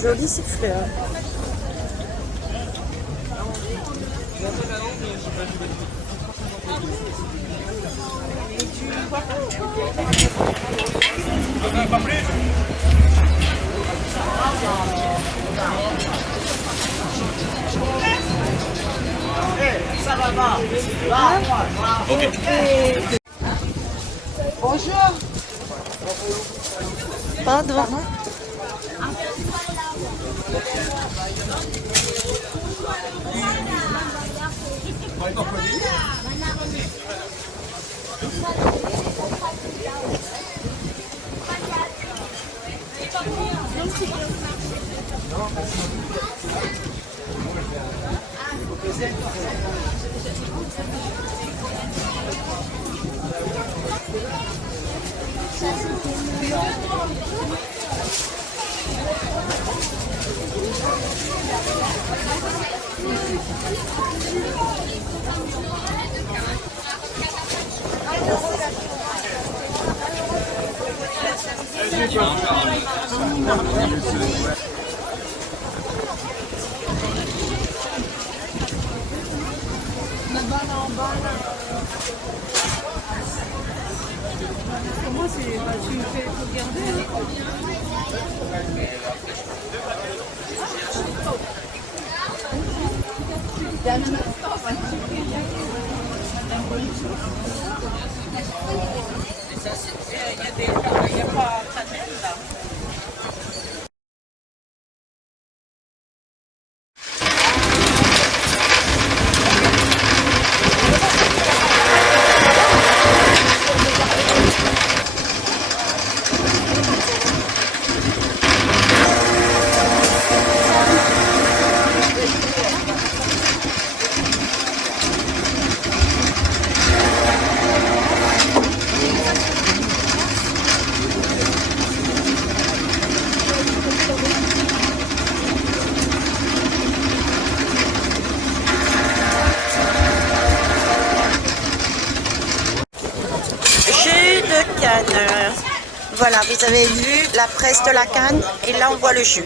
Joli siffleur. Ça va pas. Bonjour. Pas devant. Comment c'est tu me fais regarder. Il y a pas là. Jus de canne. Voilà, vous avez vu la presse de la canne et là on voit le jus.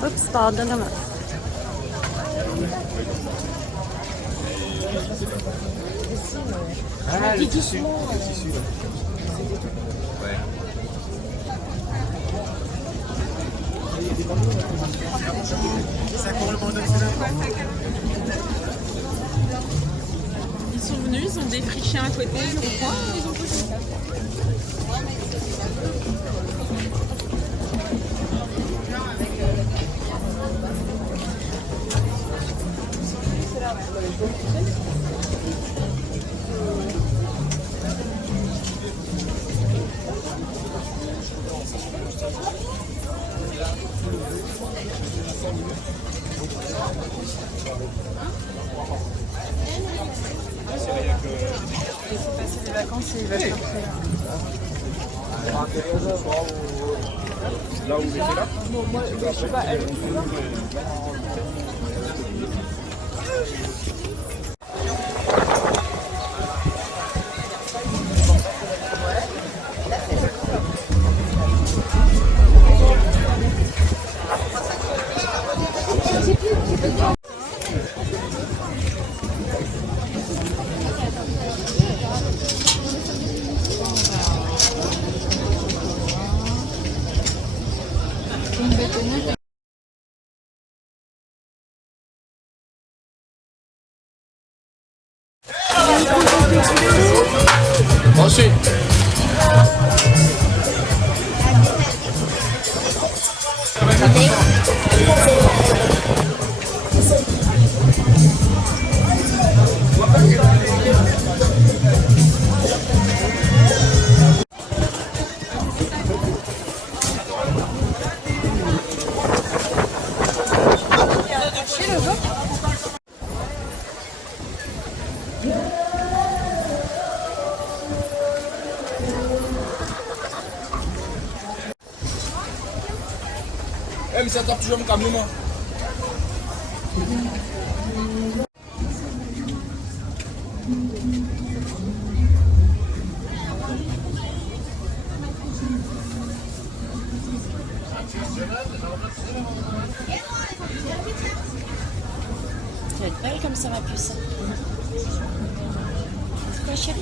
Oups, pardonnez-moi. Ah, le tissu. Ouais. Ça court le bandeau, c'est là. Ils sont venus, ils ont défriché un côté, je crois, ils ont posé ça. Passer les vacances et il va chercher. Là où vous étiez là? Bon, moi, je sais pas, elle est là. Ensuite, mais ça tape toujours mon camion. Tu vas être belle comme ça, ma puce. C'est quoi, chérie?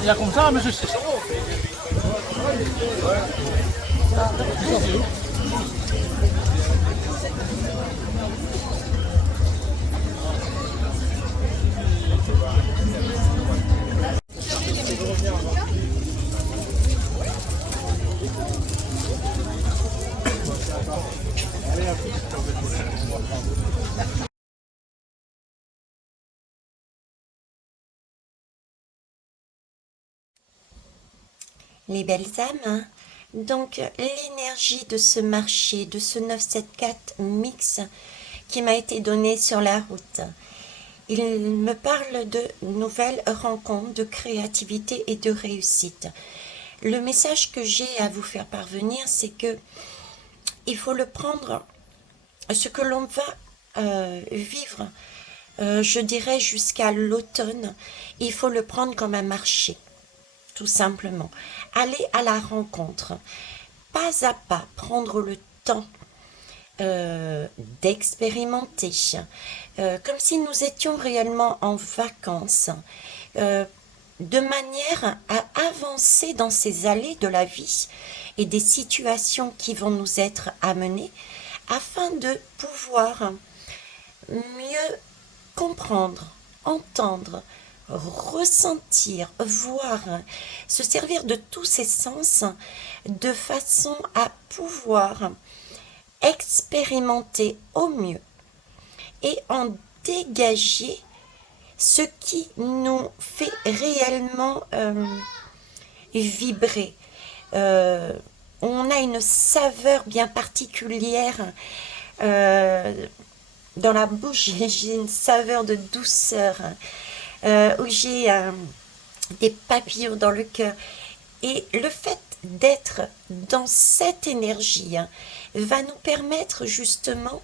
Il y a comme ça, monsieur, c'est ça. Les belles âmes, hein. Donc l'énergie de ce marché, de ce 974 mix qui m'a été donné sur la route. Il me parle de nouvelles rencontres, de créativité et de réussite. Le message que j'ai à vous faire parvenir, c'est que il faut le prendre, ce que l'on va vivre, je dirais jusqu'à l'automne, il faut le prendre comme un marché. Tout simplement, aller à la rencontre, pas à pas, prendre le temps d'expérimenter, comme si nous étions réellement en vacances, de manière à avancer dans ces allées de la vie et des situations qui vont nous être amenées, afin de pouvoir mieux comprendre, entendre, ressentir, voir, se servir de tous ces sens de façon à pouvoir expérimenter au mieux et en dégager ce qui nous fait réellement vibrer. On a une saveur bien particulière dans la bouche, j'ai une saveur de douceur, où j'ai des papillons dans le cœur. Et le fait d'être dans cette énergie va nous permettre justement,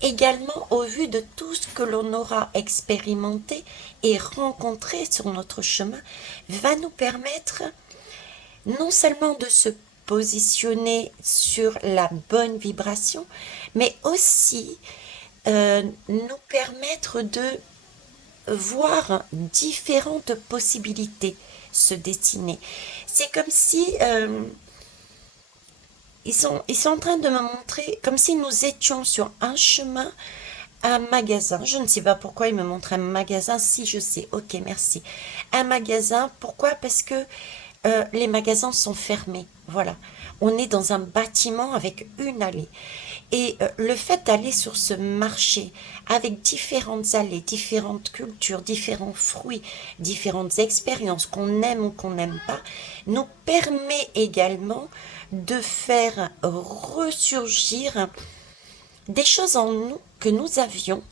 également au vu de tout ce que l'on aura expérimenté et rencontré sur notre chemin, va nous permettre non seulement de se positionner sur la bonne vibration, mais aussi nous permettre de voir différentes possibilités se dessiner. C'est comme si ils sont en train de me montrer, comme si nous étions sur un chemin, un magasin. Je ne sais pas pourquoi ils me montrent un magasin. Si, je sais, ok, merci. Un magasin, pourquoi? Parce que les magasins sont fermés, voilà. On est dans un bâtiment avec une allée. Et le fait d'aller sur ce marché avec différentes allées, différentes cultures, différents fruits, différentes expériences qu'on aime ou qu'on n'aime pas, nous permet également de faire ressurgir des choses en nous que nous avions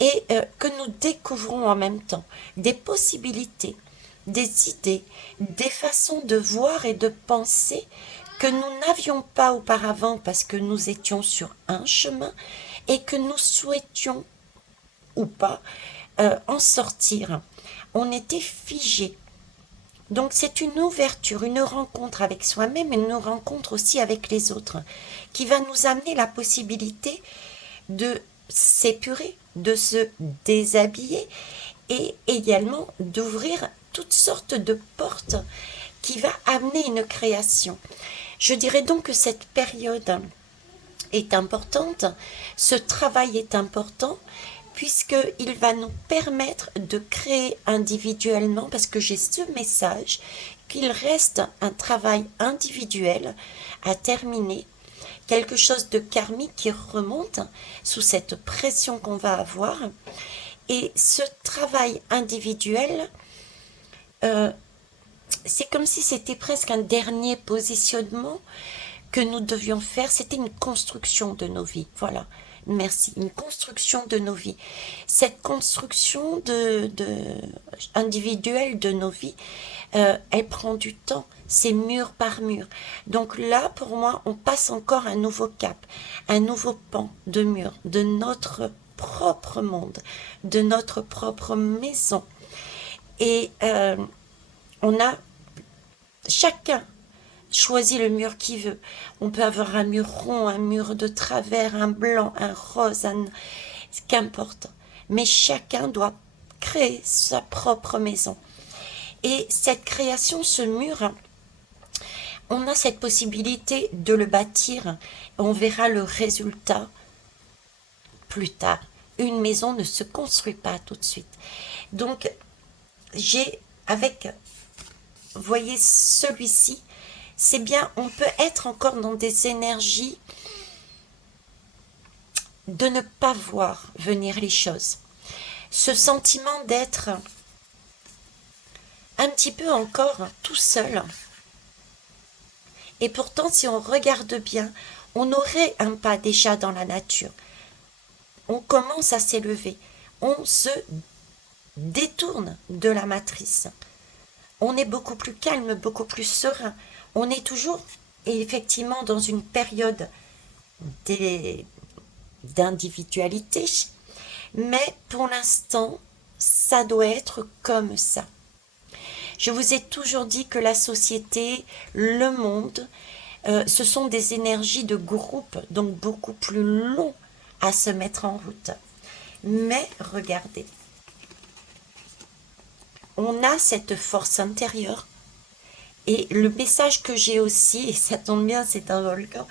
et que nous découvrons en même temps, des possibilités, des idées, des façons de voir et de penser que nous n'avions pas auparavant parce que nous étions sur un chemin et que nous souhaitions ou pas en sortir. On était figés. Donc c'est une ouverture, une rencontre avec soi-même et une rencontre aussi avec les autres qui va nous amener la possibilité de s'épurer, de se déshabiller et également d'ouvrir toutes sortes de portes qui va amener une création. Je dirais donc que cette période est importante, ce travail est important, puisqu'il va nous permettre de créer individuellement, parce que j'ai ce message, qu'il reste un travail individuel à terminer, quelque chose de karmique qui remonte sous cette pression qu'on va avoir. Et ce travail individuel, c'est comme si c'était presque un dernier positionnement que nous devions faire. C'était une construction de nos vies. Voilà. Merci. Une construction de nos vies. Cette construction individuelle de nos vies, elle prend du temps. C'est mur par mur. Donc là, pour moi, on passe encore un nouveau cap, un nouveau pan de mur de notre propre monde, de notre propre maison. Et on a chacun choisit le mur qu'il veut. On peut avoir un mur rond, un mur de travers, un blanc, un rose, qu'importe. Mais chacun doit créer sa propre maison. Et cette création, ce mur, on a cette possibilité de le bâtir. On verra le résultat plus tard. Une maison ne se construit pas tout de suite. Donc, vous voyez, celui-ci, c'est bien, on peut être encore dans des énergies de ne pas voir venir les choses. Ce sentiment d'être un petit peu encore tout seul. Et pourtant, si on regarde bien, on aurait un pas déjà dans la nature. On commence à s'élever. On se détourne de la matrice. On est beaucoup plus calme, beaucoup plus serein. On est toujours, effectivement, dans une période d'individualité, mais pour l'instant, ça doit être comme ça. Je vous ai toujours dit que la société, le monde, ce sont des énergies de groupe, donc beaucoup plus longs à se mettre en route. Mais regardez, on a cette force intérieure. Et le message que j'ai aussi, et ça tombe bien, c'est un volcan,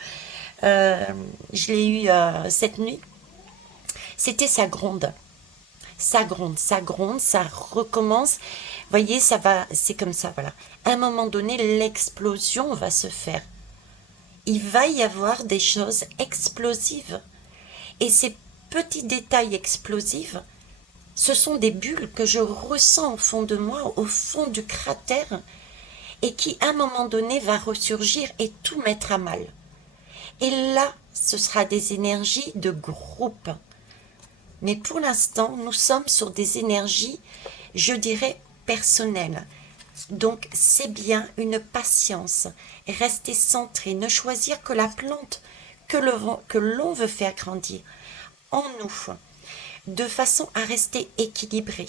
je l'ai eu cette nuit, c'était ça gronde. Ça gronde, ça gronde, ça recommence. Vous voyez, ça va, c'est comme ça, voilà. À un moment donné, l'explosion va se faire. Il va y avoir des choses explosives. Et ces petits détails explosifs, ce sont des bulles que je ressens au fond de moi, au fond du cratère, et qui, à un moment donné, va ressurgir et tout mettre à mal. Et là, ce sera des énergies de groupe. Mais pour l'instant, nous sommes sur des énergies, je dirais, personnelles. Donc, c'est bien une patience. Rester centré, ne choisir que la plante que l'on veut faire grandir en nous, de façon à rester équilibré.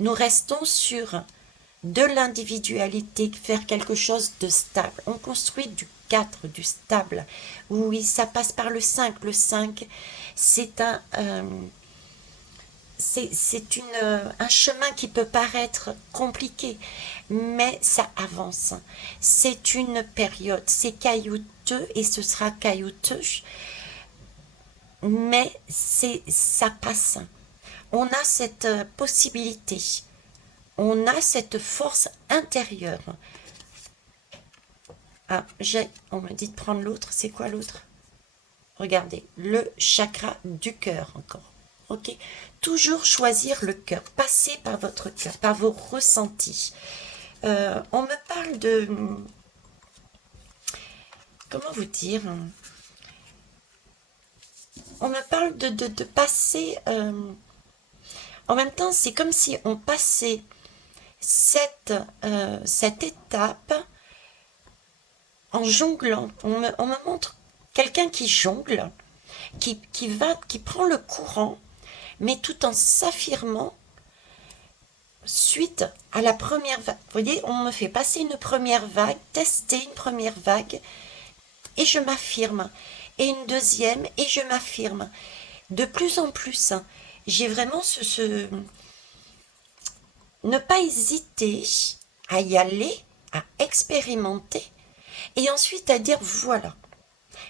Nous restons sur de l'individualité, faire quelque chose de stable. On construit du 4, du stable. Oui, ça passe par le 5. Le 5, c'est un chemin qui peut paraître compliqué, mais ça avance. C'est une période, c'est caillouteux et ce sera caillouteux, mais ça passe. On a cette possibilité. On a cette force intérieure. Ah, on me dit de prendre l'autre. C'est quoi l'autre? Regardez, le chakra du cœur encore. Ok? Toujours choisir le cœur. Passez par votre cœur, par vos ressentis. On me parle de... Comment vous dire? me parle de passer... en même temps, c'est comme si on passait cette étape en jonglant. On me montre quelqu'un qui jongle, qui prend le courant, mais tout en s'affirmant suite à la première vague. Vous voyez, on me fait passer une première vague, tester une première vague, et je m'affirme. Et une deuxième, et je m'affirme. De plus en plus, hein, j'ai vraiment ne pas hésiter à y aller, à expérimenter, et ensuite à dire voilà.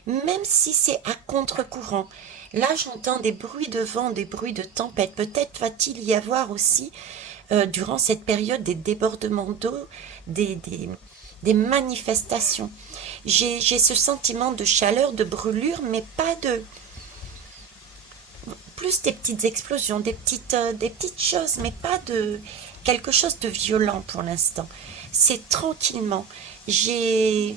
Même si c'est à contre-courant. Là, j'entends des bruits de vent, des bruits de tempête. Peut-être va-t-il y avoir aussi, durant cette période, des débordements d'eau, des manifestations. J'ai ce sentiment de chaleur, de brûlure, mais pas de... Plus des petites explosions, des petites choses, mais pas de quelque chose de violent pour l'instant. C'est tranquillement. J'ai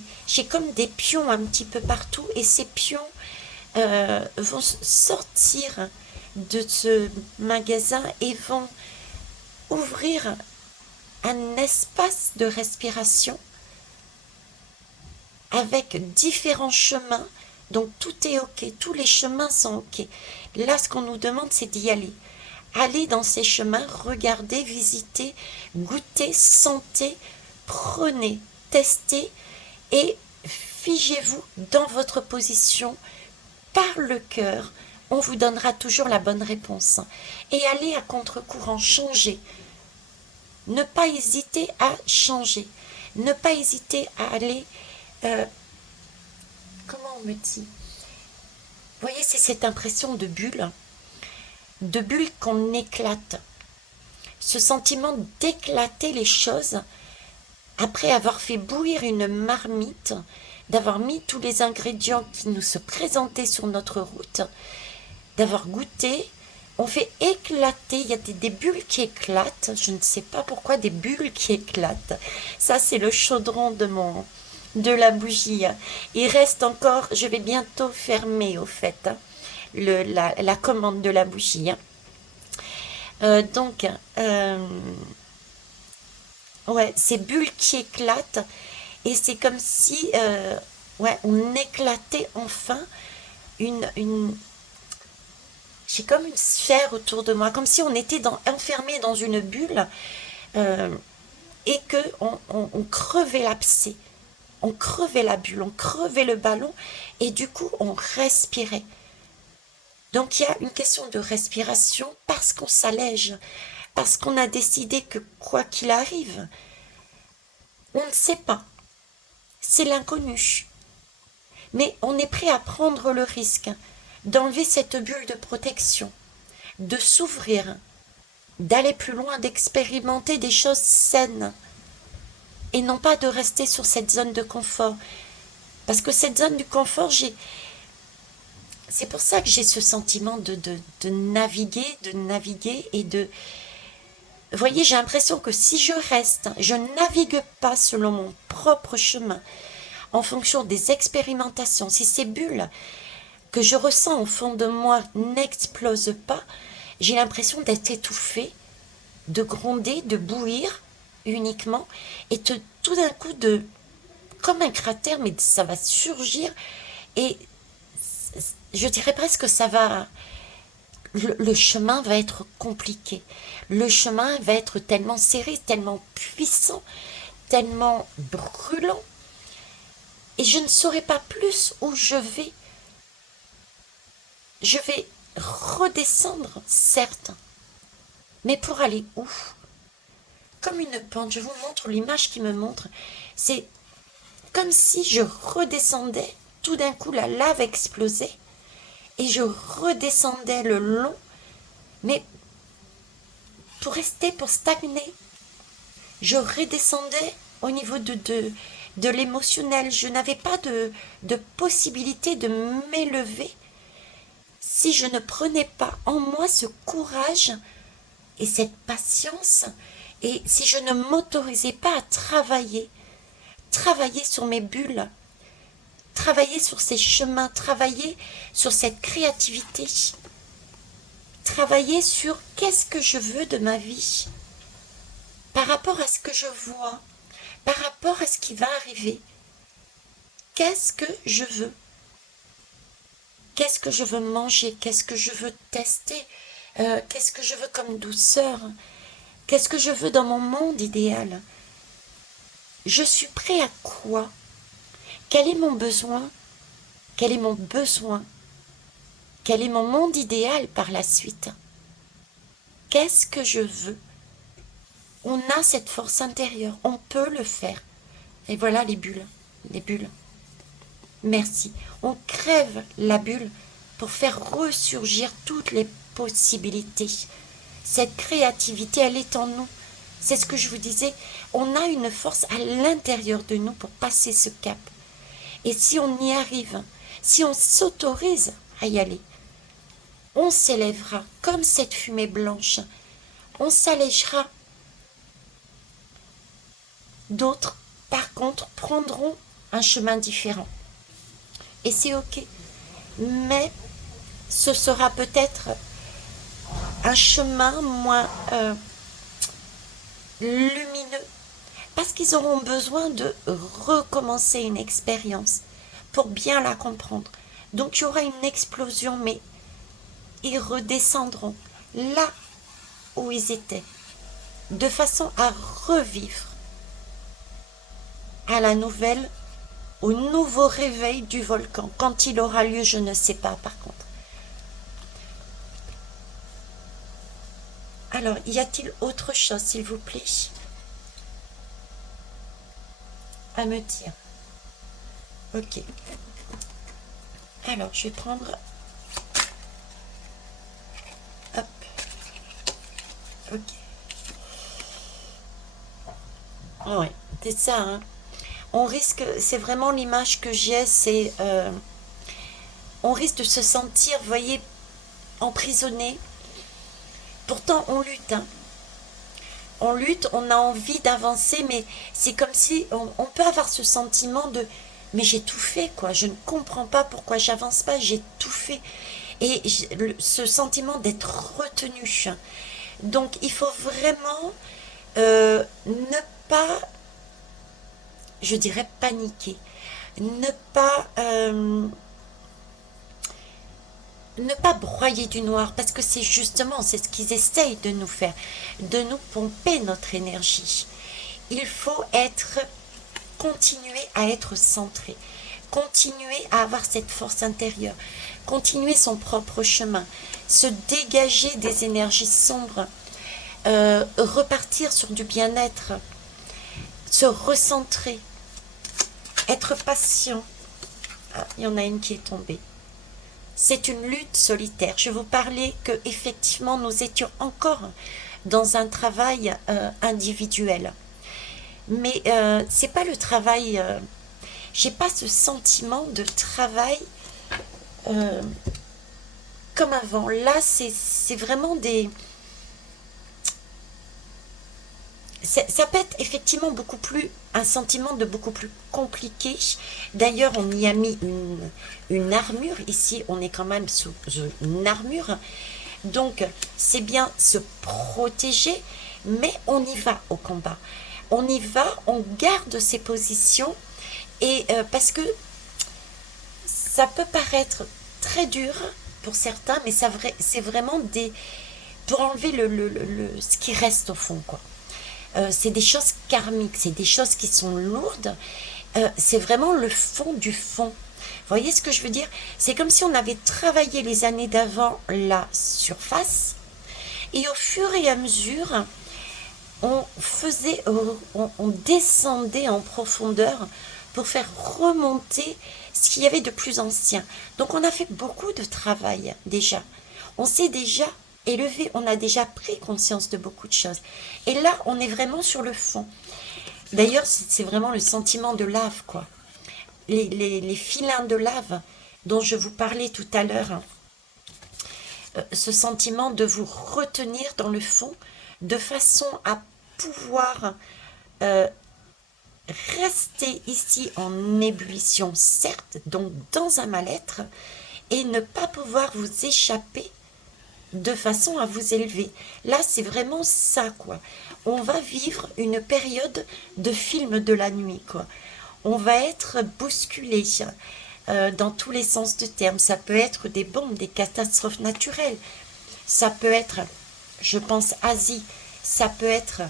comme des pions un petit peu partout, et ces pions vont sortir de ce magasin et vont ouvrir un espace de respiration avec différents chemins. Donc tout est ok, tous les chemins sont ok. Là, ce qu'on nous demande, c'est d'y aller. Allez dans ces chemins, regardez, visitez, goûtez, sentez, prenez, testez et figez-vous dans votre position par le cœur. On vous donnera toujours la bonne réponse. Et allez à contre-courant, changez. Ne pas hésiter à changer. Ne pas hésiter à aller... comment on me dit? Vous voyez, c'est cette impression de bulle qu'on éclate. Ce sentiment d'éclater les choses après avoir fait bouillir une marmite, d'avoir mis tous les ingrédients qui nous se présentaient sur notre route, d'avoir goûté. On fait éclater, il y a des bulles qui éclatent, je ne sais pas pourquoi des bulles qui éclatent. Ça, c'est le chaudron de la bougie. Il reste encore, je vais bientôt fermer au fait, hein, la commande de la bougie. Donc, ouais, ces bulles qui éclatent, et c'est comme si, ouais, on éclatait enfin j'ai comme une sphère autour de moi, comme si on était enfermé dans une bulle, et que on crevait l'abcès, on crevait la bulle, on crevait le ballon, et du coup on respirait. Donc il y a une question de respiration parce qu'on s'allège, parce qu'on a décidé que quoi qu'il arrive, on ne sait pas, c'est l'inconnu. Mais on est prêt à prendre le risque d'enlever cette bulle de protection, de s'ouvrir, d'aller plus loin, d'expérimenter des choses saines, et non pas de rester sur cette zone de confort. Parce que cette zone de confort, c'est pour ça que j'ai ce sentiment de naviguer, et de... Vous voyez, j'ai l'impression que si je reste, je navigue pas selon mon propre chemin, en fonction des expérimentations, si ces bulles que je ressens au fond de moi n'explosent pas, j'ai l'impression d'être étouffée, de gronder, de bouillir uniquement, et tout d'un coup, comme un cratère, mais ça va surgir, et je dirais presque que ça va... Le chemin va être compliqué. Le chemin va être tellement serré, tellement puissant, tellement brûlant. Et je ne saurais pas plus où je vais. Je vais redescendre, certes. Mais pour aller où? Comme une pente. Je vous montre l'image qui me montre. C'est comme si je redescendais. Tout d'un coup, la lave explosait. Et je redescendais le long, mais pour stagner. Je redescendais au niveau de l'émotionnel. Je n'avais pas de possibilité de m'élever si je ne prenais pas en moi ce courage et cette patience, et si je ne m'autorisais pas à travailler sur mes bulles, Travailler sur ces chemins, travailler sur cette créativité. Travailler sur qu'est-ce que je veux de ma vie. Par rapport à ce que je vois, par rapport à ce qui va arriver. Qu'est-ce que je veux? Qu'est-ce que je veux manger? Qu'est-ce que je veux tester? Qu'est-ce que je veux comme douceur? Qu'est-ce que je veux dans mon monde idéal? Je suis prêt à quoi? Quel est mon besoin? Quel est mon besoin? Quel est mon monde idéal par la suite? Qu'est-ce que je veux? On a cette force intérieure, on peut le faire. Et voilà les bulles, les bulles. Merci. On crève la bulle pour faire ressurgir toutes les possibilités. Cette créativité, elle est en nous. C'est ce que je vous disais. On a une force à l'intérieur de nous pour passer ce cap. Et si on y arrive, si on s'autorise à y aller, on s'élèvera comme cette fumée blanche. On s'allégera. D'autres, par contre, prendront un chemin différent. Et c'est ok. Mais ce sera peut-être un chemin moins lumineux. Parce qu'ils auront besoin de recommencer une expérience pour bien la comprendre. Donc il y aura une explosion, mais ils redescendront là où ils étaient, de façon à revivre à la nouvelle, au nouveau réveil du volcan. Quand il aura lieu, je ne sais pas par contre. Alors, y a-t-il autre chose, s'il vous plaît, à me dire? Ok. Alors, je vais prendre... Hop. Ok. Ouais, c'est ça, hein. On risque, c'est vraiment l'image que j'ai, c'est... on risque de se sentir, vous voyez, emprisonné. Pourtant, on lutte, hein. On lutte, on a envie d'avancer, mais c'est comme si on peut avoir ce sentiment de mais j'ai tout fait, quoi. Je ne comprends pas pourquoi j'avance pas, j'ai tout fait. Et ce sentiment d'être retenu. Donc, il faut vraiment ne pas, je dirais, paniquer. Ne pas broyer du noir, parce que c'est justement, c'est ce qu'ils essayent de nous faire, de nous pomper notre énergie. Il faut continuer à être centré, continuer à avoir cette force intérieure, continuer son propre chemin, se dégager des énergies sombres, repartir sur du bien-être, se recentrer, être patient. Ah, il y en a une qui est tombée. C'est une lutte solitaire. Je vous parlais que effectivement nous étions encore dans un travail individuel. Mais c'est pas le travail. J'ai pas ce sentiment de travail comme avant. Là, c'est vraiment des. Ça peut être effectivement beaucoup plus un sentiment de beaucoup plus compliqué. D'ailleurs, on y a mis une armure. Ici, on est quand même sous une armure. Donc, c'est bien se protéger, mais on y va au combat. On y va, on garde ses positions. Et parce que ça peut paraître très dur pour certains, mais c'est vraiment pour enlever ce qui reste au fond, quoi. C'est des choses karmiques, c'est des choses qui sont lourdes, c'est vraiment le fond du fond. Vous voyez ce que je veux dire? C'est comme si on avait travaillé les années d'avant la surface, et au fur et à mesure, on descendait en profondeur pour faire remonter ce qu'il y avait de plus ancien. Donc on a fait beaucoup de travail déjà. On s'est déjà élevé, on a déjà pris conscience de beaucoup de choses. Et là, on est vraiment sur le fond. D'ailleurs, c'est vraiment le sentiment de lave, quoi. Les filins de lave dont je vous parlais tout à l'heure. Ce sentiment de vous retenir dans le fond, de façon à pouvoir rester ici en ébullition, certes, donc dans un mal-être, et ne pas pouvoir vous échapper de façon à vous élever. Là, c'est vraiment ça, quoi. On va vivre une période de film de la nuit, quoi. On va être bousculé dans tous les sens du terme. Ça peut être des bombes, des catastrophes naturelles. Ça peut être, je pense, Asie. Ça peut être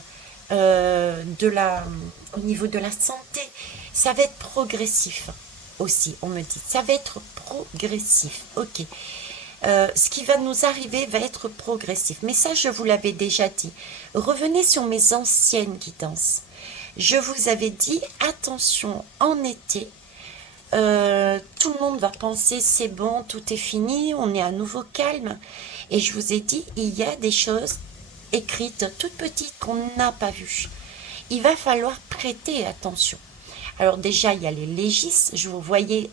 au niveau de la santé. Ça va être progressif aussi, on me dit. Ça va être progressif. Ok. Ce qui va nous arriver va être progressif. Mais ça, je vous l'avais déjà dit. Revenez sur mes anciennes guidances. Je vous avais dit, attention, en été, tout le monde va penser c'est bon, tout est fini, on est à nouveau calme. Et je vous ai dit, il y a des choses écrites, toutes petites, qu'on n'a pas vues. Il va falloir prêter attention. Alors déjà, il y a les légis, je voyais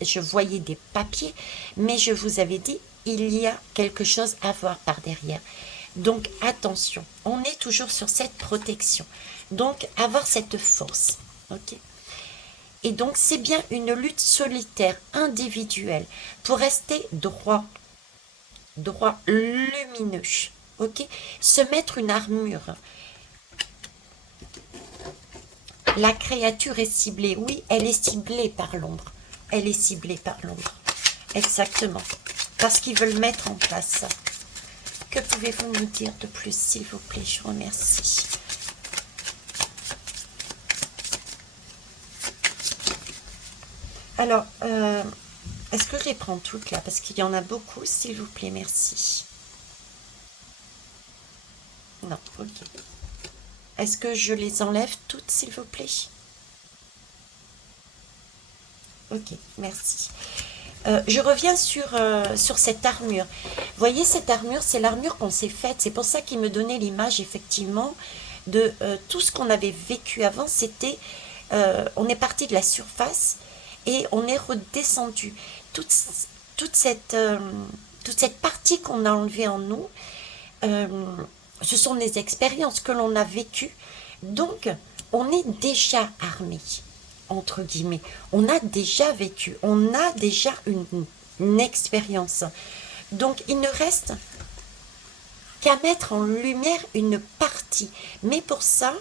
des papiers, mais je vous avais dit, il y a quelque chose à voir par derrière. Donc attention, on est toujours sur cette protection. Donc avoir cette force. Ok. Et donc c'est bien une lutte solitaire, individuelle, pour rester droit, lumineux. Ok. Se mettre une armure. La créature est ciblée. Oui, elle est ciblée par l'ombre. Elle est ciblée par l'ombre. Exactement. Parce qu'ils veulent mettre en place. Que pouvez-vous nous dire de plus, s'il vous plaît? Je vous remercie. Alors, est-ce que je les prends toutes là? Parce qu'il y en a beaucoup, s'il vous plaît, merci. Non, ok. Est-ce que je les enlève toutes, s'il vous plaît? Ok, merci. Je reviens sur cette armure. Vous voyez, cette armure, c'est l'armure qu'on s'est faite. C'est pour ça qu'il me donnait l'image, effectivement, de tout ce qu'on avait vécu avant. C'était, on est parti de la surface et on est redescendu. Toute cette partie qu'on a enlevée en nous, ce sont des expériences que l'on a vécues. Donc, on est déjà armé, entre guillemets. On a déjà vécu, on a déjà une expérience. Donc, il ne reste qu'à mettre en lumière une partie. Mais pour ça,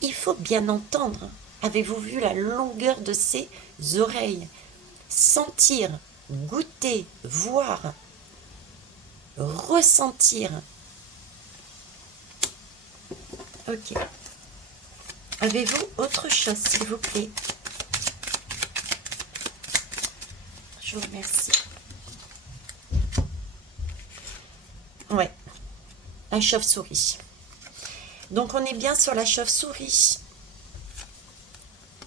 il faut bien entendre. Avez-vous vu la longueur de ses oreilles? Sentir, goûter, voir, ressentir. Ok. Avez-vous autre chose, s'il vous plaît? Je vous remercie. Ouais. Un chauve-souris. Donc, on est bien sur la chauve-souris.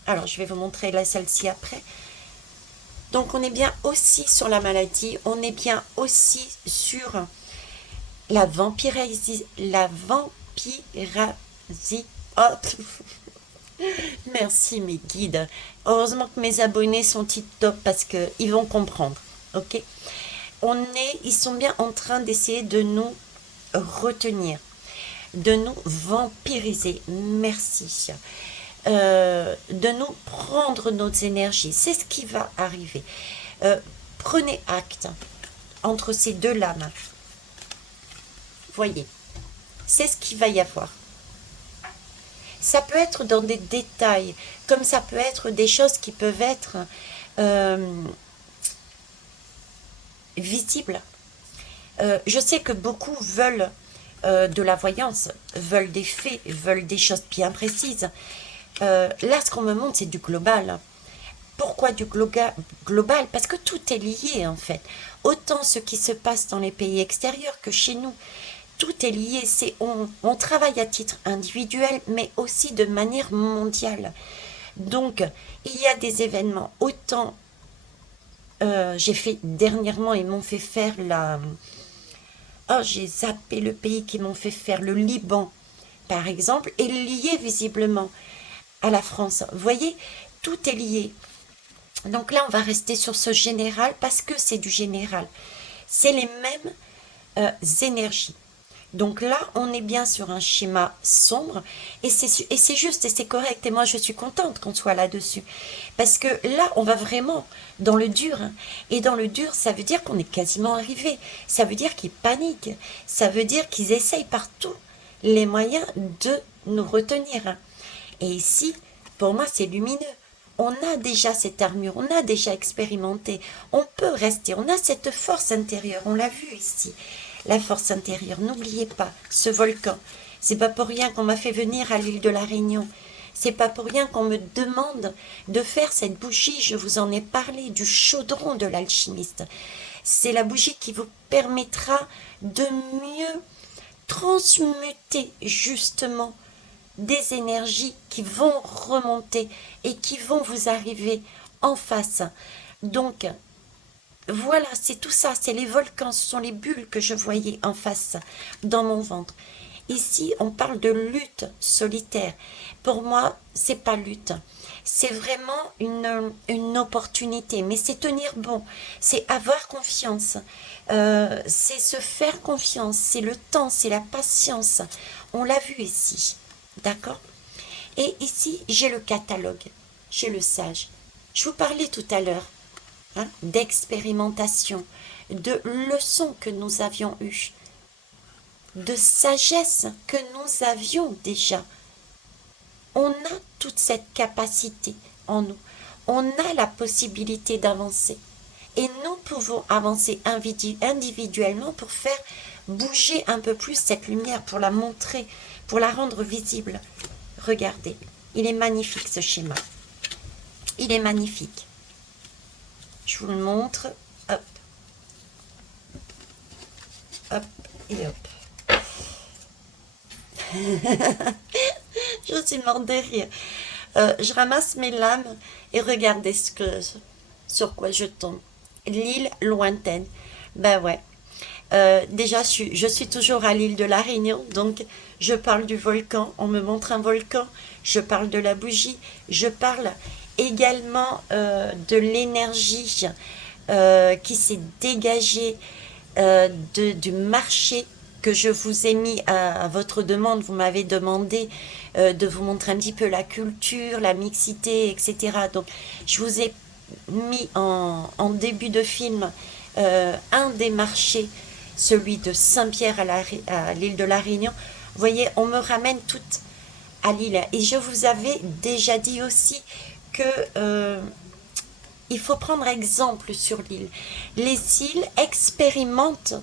Alors, je vais vous montrer celle-ci après. Donc, on est bien aussi sur la maladie. On est bien aussi sur la vampirasie. Oh. Merci mes guides. Heureusement que mes abonnés sont tip-top parce qu'ils vont comprendre. Ok. Ils sont bien en train d'essayer de nous retenir, de nous vampiriser. Merci. De nous prendre nos énergies. C'est ce qui va arriver. Prenez acte entre ces deux lames. Voyez. C'est ce qu'il va y avoir. Ça peut être dans des détails, comme ça peut être des choses qui peuvent être visibles. Je sais que beaucoup veulent de la voyance, veulent des faits, veulent des choses bien précises. Là, ce qu'on me montre, c'est du global. Pourquoi du global? Parce que tout est lié, en fait. Autant ce qui se passe dans les pays extérieurs que chez nous. Tout est lié, on travaille à titre individuel, mais aussi de manière mondiale. Donc, il y a des événements. Autant, j'ai fait dernièrement, ils m'ont fait faire j'ai zappé le pays qui m'ont fait faire le Liban, par exemple, est lié visiblement à la France. Vous voyez, tout est lié. Donc là, on va rester sur ce général parce que c'est du général. C'est les mêmes énergies. Donc là, on est bien sur un schéma sombre et c'est juste et c'est correct. Et moi, je suis contente qu'on soit là-dessus. Parce que là, on va vraiment dans le dur. Et dans le dur, ça veut dire qu'on est quasiment arrivé. Ça veut dire qu'ils paniquent. Ça veut dire qu'ils essayent par tous les moyens de nous retenir. Et ici, pour moi, c'est lumineux. On a déjà cette armure, on a déjà expérimenté. On peut rester, on a cette force intérieure. On l'a vu ici. La force intérieure, n'oubliez pas, ce volcan, c'est pas pour rien qu'on m'a fait venir à l'île de la Réunion. C'est pas pour rien qu'on me demande de faire cette bougie, je vous en ai parlé, du chaudron de l'alchimiste. C'est la bougie qui vous permettra de mieux transmuter justement des énergies qui vont remonter et qui vont vous arriver en face. Donc, voilà, c'est tout ça, c'est les volcans, ce sont les bulles que je voyais en face, dans mon ventre. Ici, on parle de lutte solitaire. Pour moi, c'est pas lutte. C'est vraiment une opportunité, mais c'est tenir bon, c'est avoir confiance, c'est se faire confiance, c'est le temps, c'est la patience. On l'a vu ici, d'accord? Et ici, j'ai le catalogue, j'ai le sage. Je vous parlais tout à l'heure. D'expérimentation, de leçons que nous avions eues, de sagesse que nous avions déjà. On a toute cette capacité en nous. On a la possibilité d'avancer. Et nous pouvons avancer individuellement pour faire bouger un peu plus cette lumière, pour la montrer, pour la rendre visible. Regardez, il est magnifique ce schéma. Il est magnifique. Je vous le montre. Hop. Hop et hop. Je suis morte de rire. Je ramasse mes lames et regardez sur quoi je tombe. L'île lointaine. Ben ouais. Déjà, je suis toujours à l'île de la Réunion, donc je parle du volcan. On me montre un volcan. Je parle de la bougie. Je parle également de l'énergie qui s'est dégagée du marché que je vous ai mis à votre demande. Vous m'avez demandé de vous montrer un petit peu la culture, la mixité, etc. Donc, je vous ai mis en début de film un des marchés, celui de Saint-Pierre à l'île de la Réunion. Vous voyez, on me ramène toute à l'île. Et je vous avais déjà dit aussi que il faut prendre exemple sur l'île. Les îles expérimentent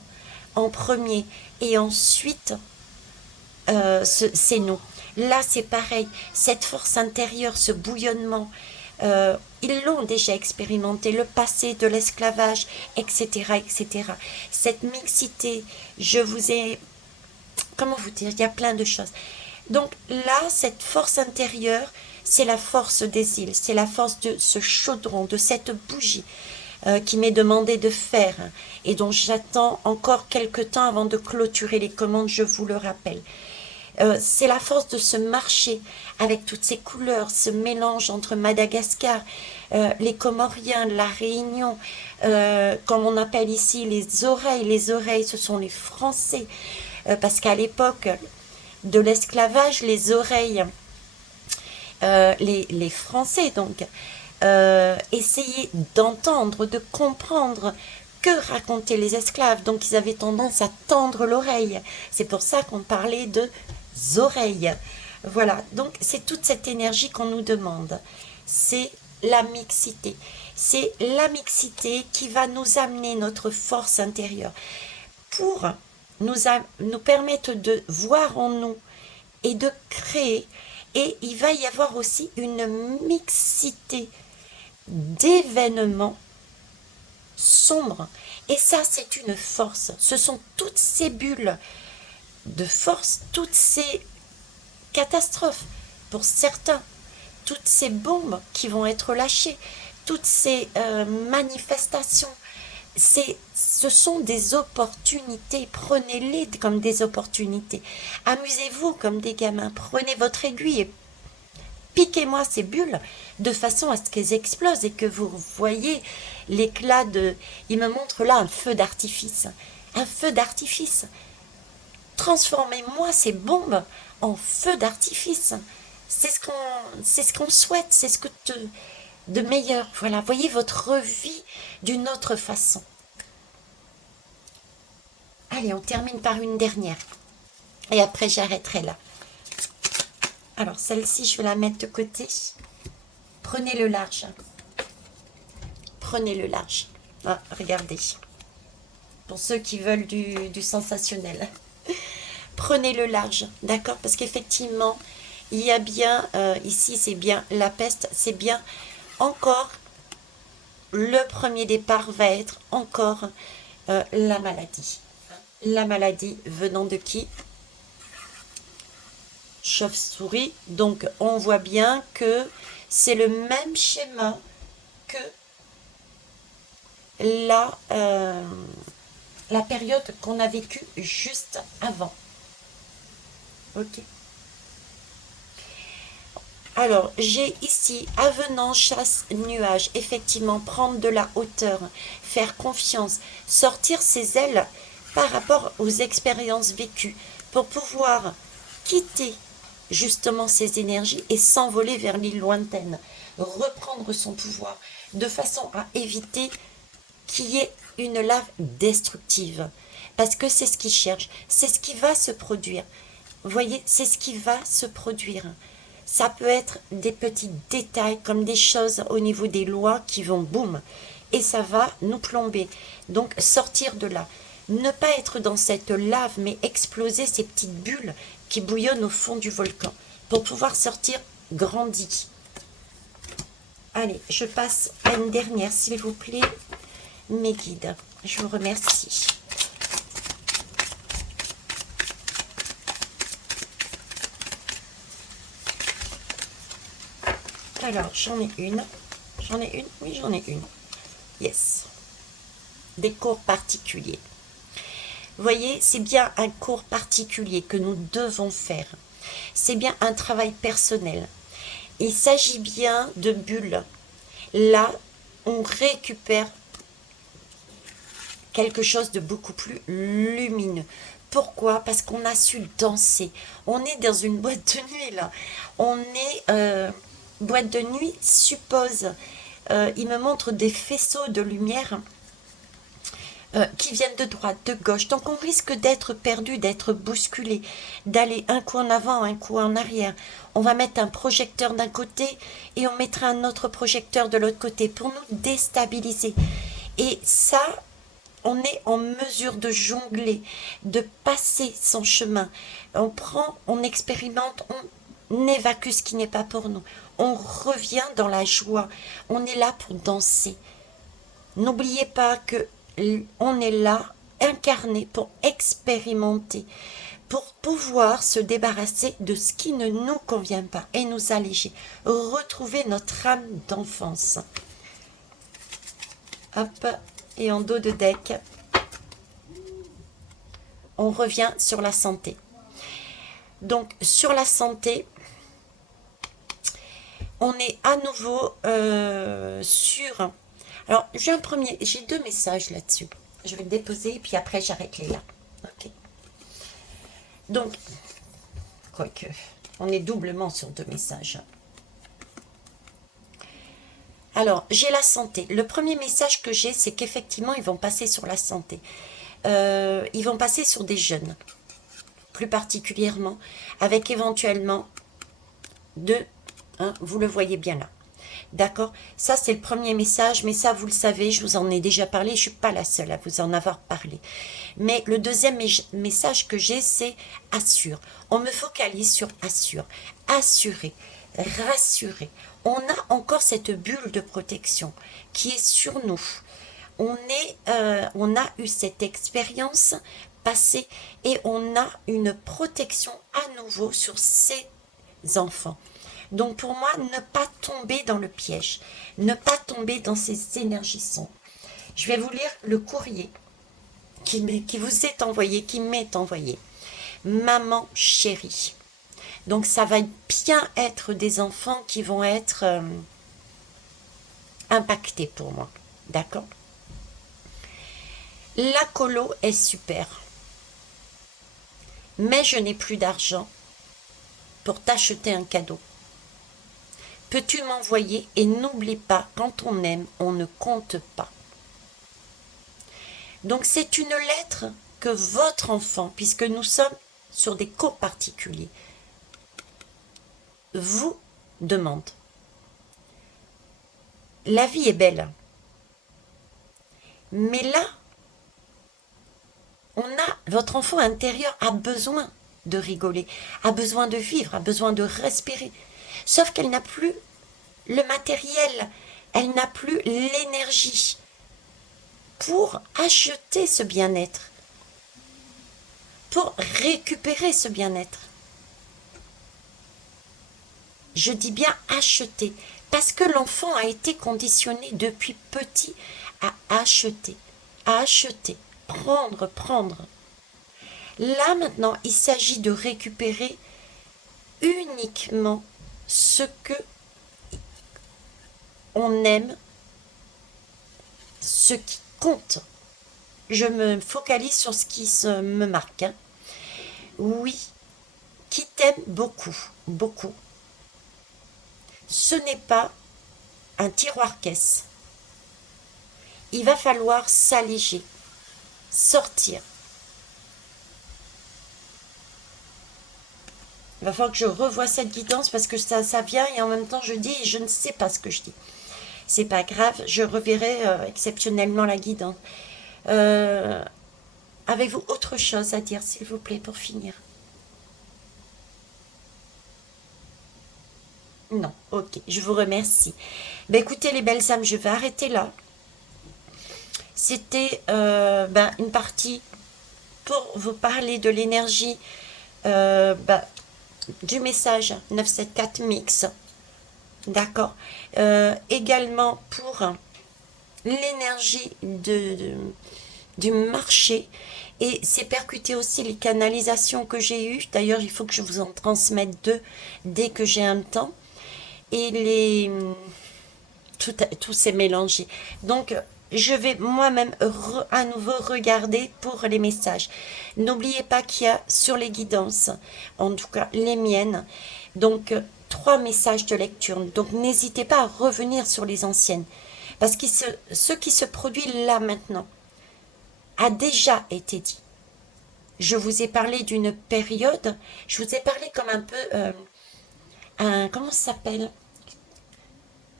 en premier et ensuite c'est nous. Là c'est pareil, cette force intérieure, ce bouillonnement, ils l'ont déjà expérimenté, le passé de l'esclavage, etc., etc. Cette mixité, je vous ai, comment vous dire, il y a plein de choses. Donc là, cette force intérieure, c'est la force des îles, c'est la force de ce chaudron, de cette bougie qui m'est demandé de faire et dont j'attends encore quelques temps avant de clôturer les commandes, je vous le rappelle. C'est la force de ce marché avec toutes ces couleurs, ce mélange entre Madagascar, les Comoriens, la Réunion, comme on appelle ici les oreilles. Les oreilles, ce sont les Français, parce qu'à l'époque de l'esclavage, les oreilles, les Français donc essayaient d'entendre, de comprendre que racontaient les esclaves, donc ils avaient tendance à tendre l'oreille. C'est pour ça qu'on parlait de oreilles. Voilà, donc c'est toute cette énergie qu'on nous demande. C'est la mixité. C'est la mixité qui va nous amener notre force intérieure pour nous permettre de voir en nous et de créer. Et il va y avoir aussi une mixité d'événements sombres. Et ça, c'est une force. Ce sont toutes ces bulles de force, toutes ces catastrophes pour certains, toutes ces bombes qui vont être lâchées, toutes ces manifestations. Ce sont des opportunités. Prenez-les comme des opportunités. Amusez-vous comme des gamins. Prenez votre aiguille et piquez-moi ces bulles de façon à ce qu'elles explosent et que vous voyez l'éclat de... Il me montre là un feu d'artifice. Un feu d'artifice. transformez-moi ces bombes en feux d'artifice. C'est ce qu'on souhaite, c'est ce que de meilleur. Voilà, voyez votre vie d'une autre façon. Allez, on termine par une dernière. Et après, j'arrêterai là. Alors, celle-ci, je vais la mettre de côté. Prenez le large. Prenez le large. Ah, regardez. Pour ceux qui veulent du sensationnel. Prenez le large, d'accord? Parce qu'effectivement, il y a bien, ici, c'est bien la peste, c'est bien encore, le premier départ va être encore la maladie. La maladie venant de qui? Chauve-souris. Donc, on voit bien que c'est le même schéma que la période qu'on a vécue juste avant. Ok. Alors, j'ai ici avenant, chasse, nuage. Effectivement, prendre de la hauteur, faire confiance, sortir ses ailes par rapport aux expériences vécues pour pouvoir quitter justement ces énergies et s'envoler vers l'île lointaine, reprendre son pouvoir de façon à éviter qu'il y ait une lave destructive. Parce que c'est ce qu'il cherche, c'est ce qui va se produire. Vous voyez, c'est ce qui va se produire. Ça peut être des petits détails comme des choses au niveau des lois qui vont boum. Et ça va nous plomber. Donc sortir de là. Ne pas être dans cette lave, mais exploser ces petites bulles qui bouillonnent au fond du volcan. Pour pouvoir sortir grandi. Allez, je passe à une dernière, s'il vous plaît. Mes guides, je vous remercie. Alors, j'en ai une. J'en ai une? Oui, j'en ai une. Yes. Des cours particuliers. Vous voyez, c'est bien un cours particulier que nous devons faire. C'est bien un travail personnel. Il s'agit bien de bulles. Là, on récupère quelque chose de beaucoup plus lumineux. Pourquoi? Parce qu'on a su danser. On est dans une boîte de nuit, là. On est... boîte de nuit suppose... il me montre des faisceaux de lumière qui viennent de droite, de gauche. Donc on risque d'être perdu, d'être bousculé, d'aller un coup en avant, un coup en arrière. On va mettre un projecteur d'un côté et on mettra un autre projecteur de l'autre côté pour nous déstabiliser. Et ça, on est en mesure de jongler, de passer son chemin. On prend, on expérimente, on évacue ce qui n'est pas pour nous. On revient dans la joie. On est là pour danser. N'oubliez pas que on est là, incarné pour expérimenter, pour pouvoir se débarrasser de ce qui ne nous convient pas et nous alléger, retrouver notre âme d'enfance. Hop, et en dos de deck, on revient sur la santé. Donc, sur la santé, on est à nouveau sur... Alors, j'ai deux messages là-dessus. Je vais le déposer et puis après, j'arrête les là. Ok. Donc, quoique, on est doublement sur deux messages. Alors, j'ai la santé. Le premier message que j'ai, c'est qu'effectivement, ils vont passer sur la santé. Ils vont passer sur des jeunes, plus particulièrement, avec éventuellement deux, hein, vous le voyez bien là. D'accord? Ça, c'est le premier message, mais ça, vous le savez, je vous en ai déjà parlé, je ne suis pas la seule à vous en avoir parlé. Mais le deuxième message que j'ai, c'est assure. On me focalise sur assure. Assurer, rassurer. On a encore cette bulle de protection qui est sur nous. On a eu cette expérience passée et on a une protection à nouveau sur ces enfants. Donc pour moi, ne pas tomber dans le piège, ne pas tomber dans ces énergies sombres. Je vais vous lire le courrier qui vous est envoyé, qui m'est envoyé. Maman chérie. Donc ça va bien être des enfants qui vont être impactés pour moi. D'accord? La colo est super. mais je n'ai plus d'argent pour t'acheter un cadeau. Peux-tu m'envoyer? Et n'oublie pas, quand on aime, on ne compte pas. Donc c'est une lettre que votre enfant, puisque nous sommes sur des cours particuliers, vous demande. La vie est belle. Mais là, votre enfant intérieur a besoin de rigoler, a besoin de vivre, a besoin de respirer. Sauf qu'elle n'a plus le matériel, elle n'a plus l'énergie pour acheter ce bien-être, pour récupérer ce bien-être. Je dis bien acheter, parce que l'enfant a été conditionné depuis petit à acheter, prendre. Là maintenant, il s'agit de récupérer uniquement ce que on aime, ce qui compte. Je me focalise sur ce qui me marque. Hein. Oui, qui t'aime beaucoup, beaucoup. Ce n'est pas un tiroir-caisse. Il va falloir s'alléger, sortir. Il va falloir que je revoie cette guidance parce que ça vient et en même temps je dis et je ne sais pas ce que je dis. C'est pas grave, je reverrai exceptionnellement la guidance. Avez-vous autre chose à dire, s'il vous plaît, pour finir? Non, ok, je vous remercie. Ben, écoutez les belles âmes, je vais arrêter là. C'était une partie pour vous parler de l'énergie du message 974 Mix. D'accord. Également pour l'énergie du marché. Et c'est percuté aussi les canalisations que j'ai eues. D'ailleurs, il faut que je vous en transmette 2 dès que j'ai un temps. Et tout s'est mélangé. Donc, je vais moi-même à nouveau regarder pour les messages. N'oubliez pas qu'il y a sur les guidances, en tout cas les miennes, donc 3 messages de lecture. Donc, n'hésitez pas à revenir sur les anciennes. Parce que ce qui se produit là maintenant a déjà été dit. Je vous ai parlé d'une période, je vous ai parlé comme un peu, comment ça s'appelle?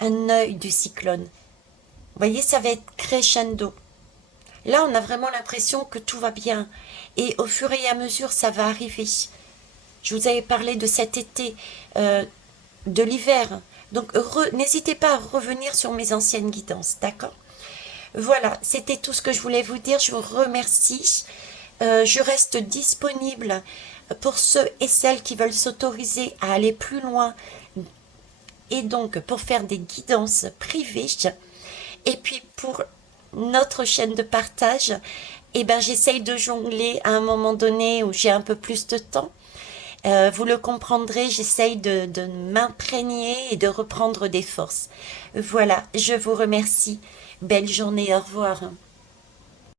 Un œil du cyclone. Vous voyez, ça va être crescendo. Là, on a vraiment l'impression que tout va bien. Et au fur et à mesure, ça va arriver. Je vous avais parlé de cet été, de l'hiver. Donc, n'hésitez pas à revenir sur mes anciennes guidances, d'accord? Voilà, c'était tout ce que je voulais vous dire. Je vous remercie. Je reste disponible pour ceux et celles qui veulent s'autoriser à aller plus loin et donc pour faire des guidances privées. Et puis pour notre chaîne de partage, j'essaye de jongler à un moment donné où j'ai un peu plus de temps. Vous le comprendrez, j'essaye de m'imprégner et de reprendre des forces. Voilà, je vous remercie. Belle journée, au revoir.